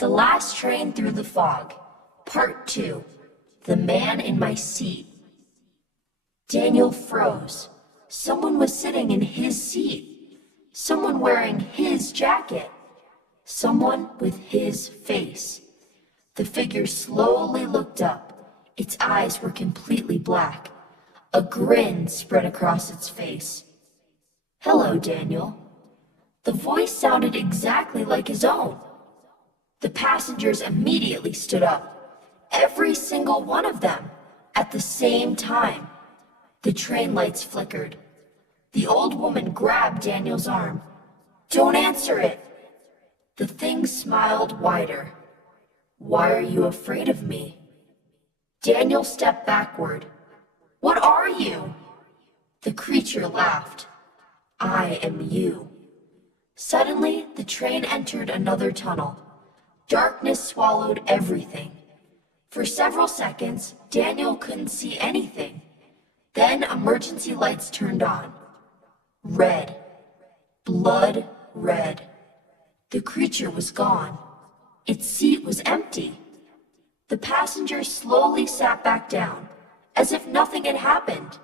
The Last Train Through the Fog, Part 2, The Man in My Seat. Daniel froze. Someone was sitting in his seat. Someone wearing his jacket. Someone with his face. The figure slowly looked up. Its eyes were completely black. A grin spread across its face. "Hello, Daniel." The voice sounded exactly like his own. The passengers immediately stood up, every single one of them, at the same time. The train lights flickered. The old woman grabbed Daniel's arm. "Don't answer it." The thing smiled wider. "Why are you afraid of me?" Daniel stepped backward. "What are you?" The creature laughed. "I am you." Suddenly, the train entered another tunnel. Darkness swallowed everything. For several seconds, Daniel couldn't see anything. Then emergency lights turned on. Red. Blood red. The creature was gone. Its seat was empty. The passenger slowly sat back down, as if nothing had happened.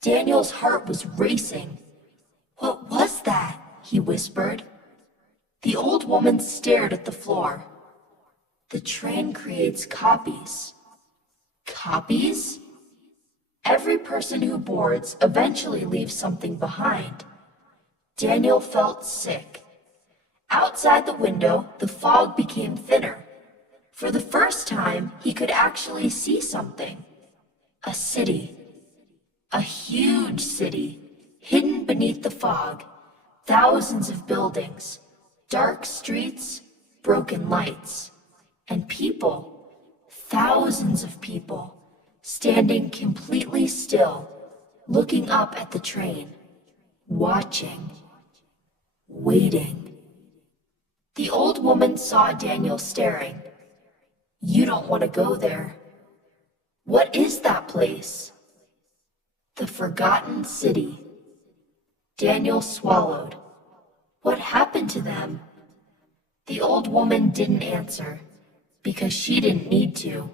Daniel's heart was racing. "What was that?" he whispered. The old woman stared at the floor. "The train creates copies." Copies? Every person who boards eventually leaves something behind. Daniel felt sick. Outside the window, the fog became thinner. For the first time, he could actually see something. A city. A huge city, hidden beneath the fog. Thousands of buildings. Dark streets, broken lights, and people, thousands of people, standing completely still, looking up at the train, watching, waiting. The old woman saw Daniel staring. "You don't want to go there." "What is that place?" "The Forgotten City." Daniel swallowed. What happened to them? The old woman didn't answer, because she didn't need to.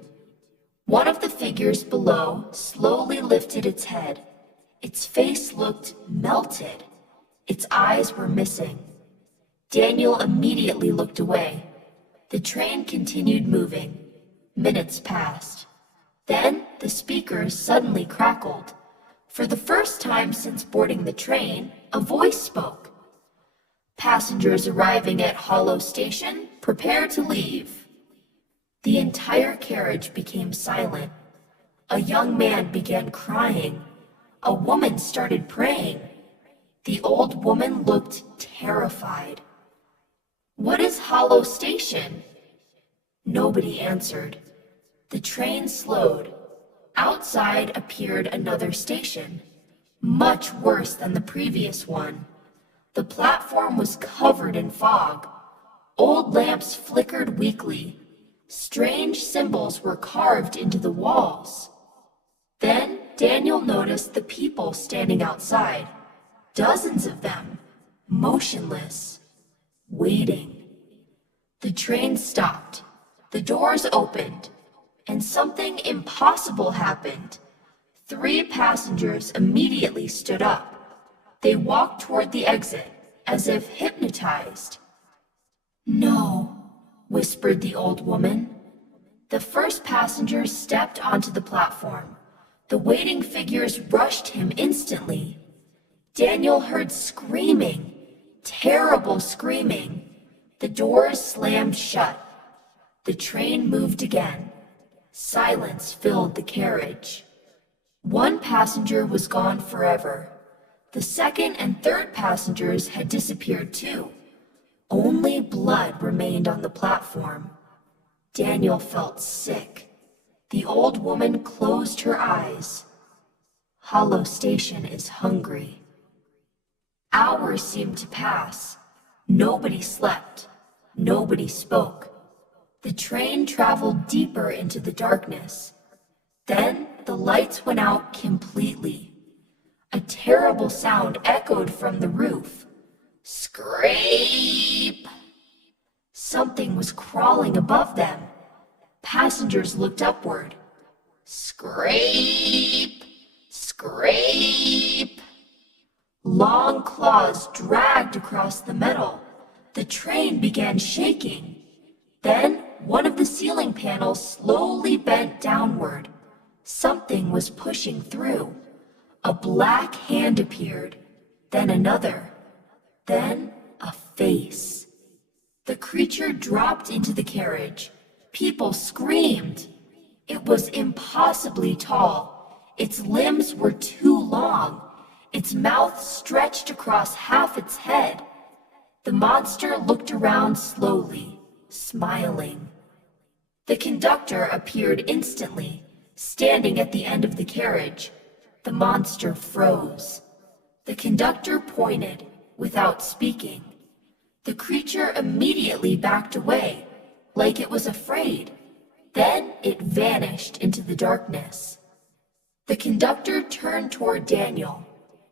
One of the figures below slowly lifted its head. Its face looked melted. Its eyes were missing. Daniel immediately looked away. The train continued moving. Minutes passed. Then the speakers suddenly crackled. For the first time since boarding the train, a voice spoke. "Passengers arriving at Hollow Station, prepare to leave." The entire carriage became silent. A young man began crying. A woman started praying. The old woman looked terrified. "What is Hollow Station?" Nobody answered. The train slowed. Outside appeared another station, much worse than the previous one. The platform was covered in fog. Old lamps flickered weakly. Strange symbols were carved into the walls. Then Daniel noticed the people standing outside. Dozens of them, motionless, waiting. The train stopped. The doors opened, and something impossible happened. 3 passengers immediately stood up. They walked toward the exit, as if hypnotized. "No," whispered the old woman. The first passenger stepped onto the platform. The waiting figures rushed him instantly. Daniel heard screaming, terrible screaming. The doors slammed shut. The train moved again. Silence filled the carriage. One passenger was gone forever. The second and third passengers had disappeared too. Only blood remained on the platform. Daniel felt sick. The old woman closed her eyes. Hollow Station is hungry. Hours seemed to pass. Nobody slept. Nobody spoke. The train traveled deeper into the darkness. Then the lights went out completely. A terrible sound echoed from the roof. Scrape! Something was crawling above them. Passengers looked upward. Scrape! Scrape! Long claws dragged across the metal. The train began shaking. Then one of the ceiling panels slowly bent downward. Something was pushing through. A black hand appeared, then another, then a face. The creature dropped into the carriage. People screamed. It was impossibly tall. Its limbs were too long. Its mouth stretched across half its head. The monster looked around slowly, smiling. The conductor appeared instantly, standing at the end of the carriage. The monster froze. The conductor pointed, without speaking. The creature immediately backed away, like it was afraid. Then it vanished into the darkness. The conductor turned toward Daniel.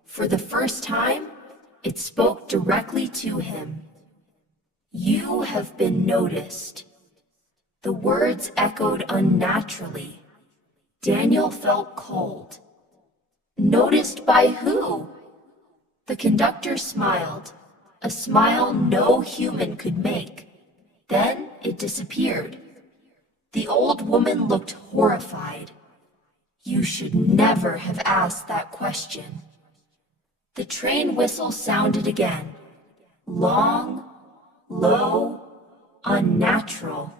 For the first time, it spoke directly to him. "You have been noticed." The words echoed unnaturally. Daniel felt cold. Noticed by who? The conductor smiled, a smile no human could make. Then it disappeared. The old woman looked horrified. "You should never have asked that question." The train whistle sounded again. Long, low, unnatural.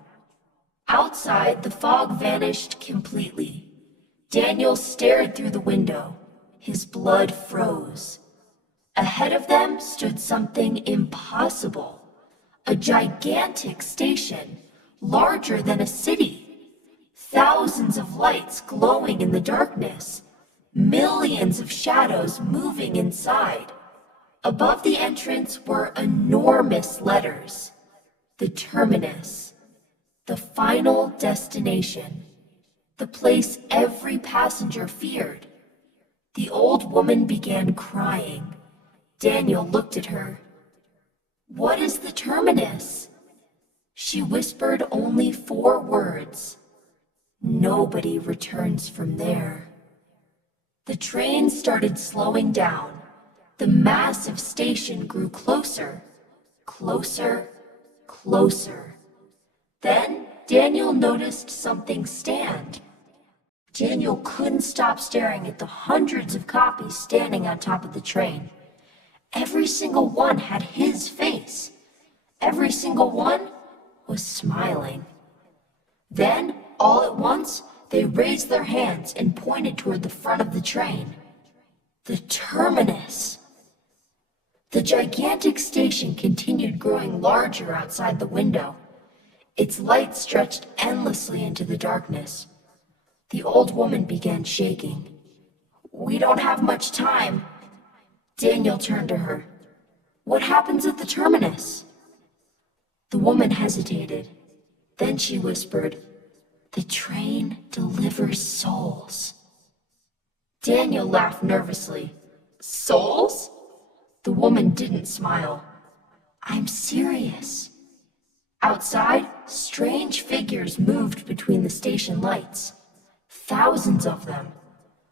Outside, the fog vanished completely. Daniel stared through the window. His blood froze. Ahead of them stood something impossible. A gigantic station, larger than a city. Thousands of lights glowing in the darkness. Millions of shadows moving inside. Above the entrance were enormous letters. The terminus. The final destination. The place every passenger feared. The old woman began crying. Daniel looked at her. "What is the terminus?" She whispered only 4 words. "Nobody returns from there." The train started slowing down. The massive station grew closer, closer, closer. Then Daniel noticed something stand. Daniel couldn't stop staring at the hundreds of copies standing on top of the train. Every single one had his face. Every single one was smiling. Then, all at once, they raised their hands and pointed toward the front of the train. The terminus. The gigantic station continued growing larger outside the window. Its light stretched endlessly into the darkness. The old woman began shaking. "We don't have much time." Daniel turned to her. "What happens at the terminus?" The woman hesitated. Then she whispered, "The train delivers souls." Daniel laughed nervously. "Souls?" The woman didn't smile. "I'm serious." Outside, strange figures moved between the station lights. Thousands of them.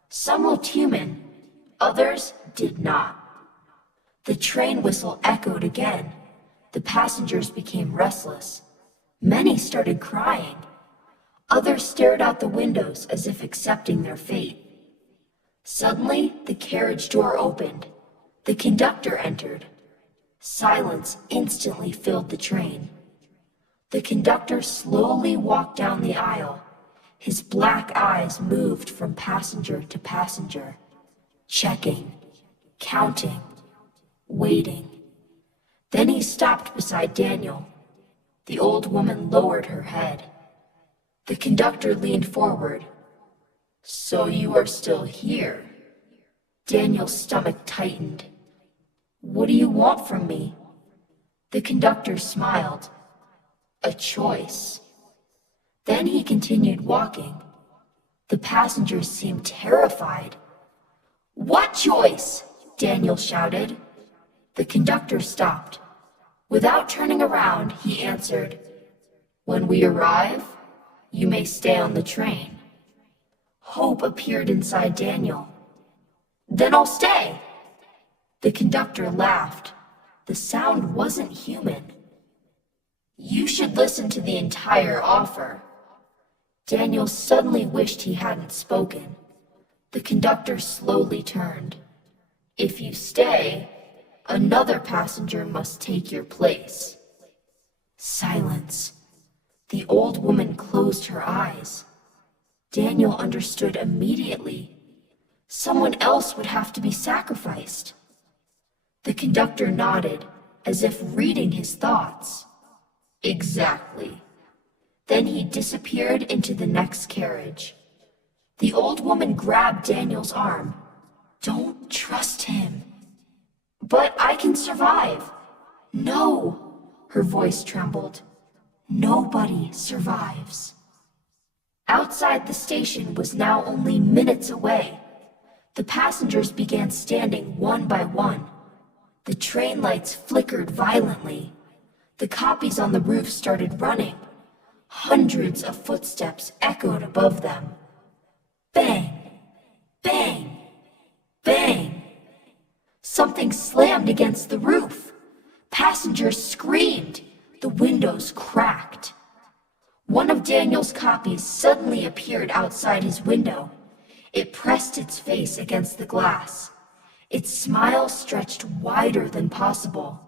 Some looked human, others did not. The train whistle echoed again. The passengers became restless. Many started crying. Others stared out the windows as if accepting their fate. Suddenly, the carriage door opened. The conductor entered. Silence instantly filled the train. The conductor slowly walked down the aisle. His black eyes moved from passenger to passenger, checking, counting, waiting. Then he stopped beside Daniel. The old woman lowered her head. The conductor leaned forward. "So you are still here?" Daniel's stomach tightened. "What do you want from me?" The conductor smiled. "A choice." Then he continued walking. The passengers seemed terrified. "What choice?" Daniel shouted. The conductor stopped. Without turning around, he answered, "When we arrive, you may stay on the train." Hope appeared inside Daniel. "Then I'll stay." The conductor laughed. The sound wasn't human. "You should listen to the entire offer." Daniel suddenly wished he hadn't spoken. The conductor slowly turned. "If you stay, another passenger must take your place." Silence. The old woman closed her eyes. Daniel understood immediately. Someone else would have to be sacrificed. The conductor nodded, as if reading his thoughts. "Exactly." Then he disappeared into the next carriage. The old woman grabbed Daniel's arm. "Don't trust him." "But I can survive." "No." Her voice trembled. "Nobody survives." Outside the station was now only minutes away. The passengers began standing one by one. The train lights flickered violently. The copies on the roof started running. Hundreds of footsteps echoed above them. Bang! Bang! Bang! Something slammed against the roof. Passengers screamed. The windows cracked. One of Daniel's copies suddenly appeared outside his window. It pressed its face against the glass. Its smile stretched wider than possible.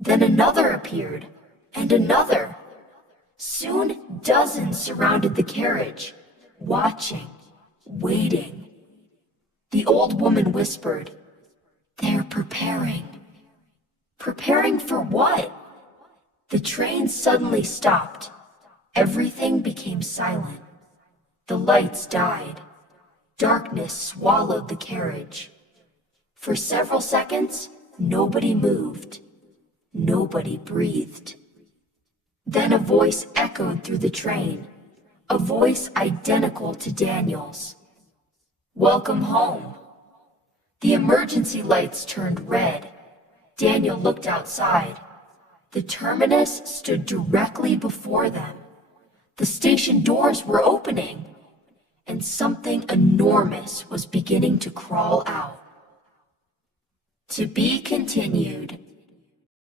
Then another appeared, and another. Soon dozens surrounded the carriage, watching, waiting. The old woman whispered, "They're preparing." Preparing for what? The train suddenly stopped. Everything became silent. The lights died. Darkness swallowed the carriage. For several seconds, nobody moved. Nobody breathed. Then a voice echoed through the train, a voice identical to Daniel's. "Welcome home." The emergency lights turned red. Daniel looked outside. The terminus stood directly before them. The station doors were opening, and something enormous was beginning to crawl out. To be continued.